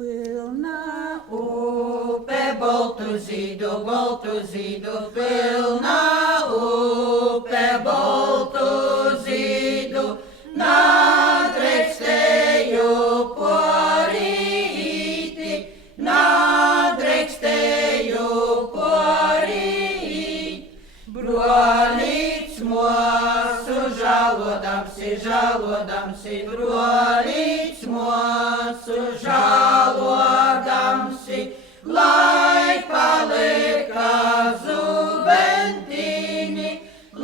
Pilna upe baltu zīdu, pilna upe baltu zīdu, nadrīkstēju porīti, nadrīkstēju porīt. Brolīts mūsu žalodamsi, brolīts mūsu žalodamsi, lai palika zubentiņi,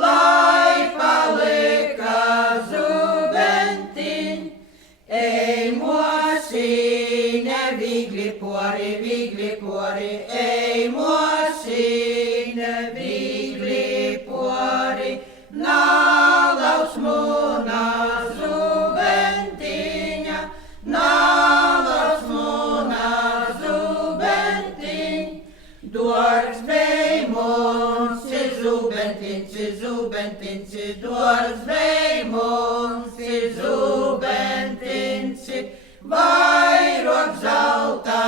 lai palika zubentiņi. Ej, mosīne, vigli pori, ej, mosīne, vigli pori, nalauz mūna zubentiņa, nalauz mūna zubentiņa. Dārgs bij mums ir zubentiņš, dārgs bij mums ir zubentiņš, vairāk zelta